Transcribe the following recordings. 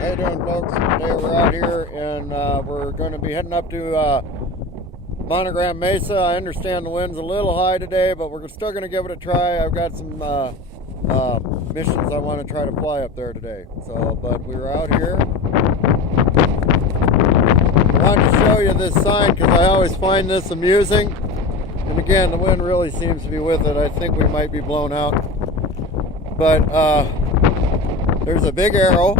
How you doing, folks? Today we're out here and we're going to be heading up to Monogram Mesa. I understand the wind's a little high today, but we're still going to give it a try. I've got some missions I want to try to fly up there today. But we were out here. I wanted to show you this sign because I always find this amusing. And again, the wind really seems to be with it. I think we might be blown out. But there's a big arrow.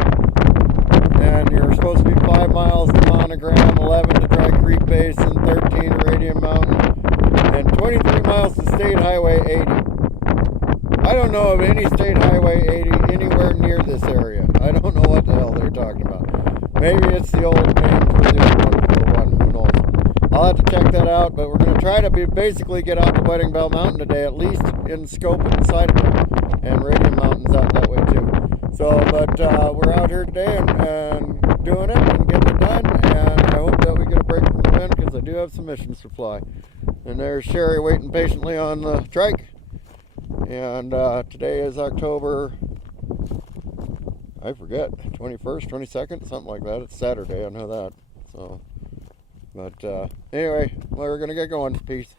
And you're supposed to be 5 miles to Monogram, 11 to Dry Creek Basin, 13 to Radium Mountain, and 23 miles to State Highway 80. I don't know of any State Highway 80 anywhere near this area. I don't know what the hell they're talking about. Maybe it's the old name for the old 141, who knows. I'll have to check that out, but we're going to try to basically get out to Wedding Bell Mountain today, at least in scope inside of it, and Radium Mountain's out that way too. But we're out here today and doing it and getting it done, and I hope that we get a break from the wind because I do have some missions to fly. And there's Sherry waiting patiently on the trike. And today is October, I forget, 21st, 22nd, something like that. It's Saturday, I know that. But anyway, we're going to get going. Peace.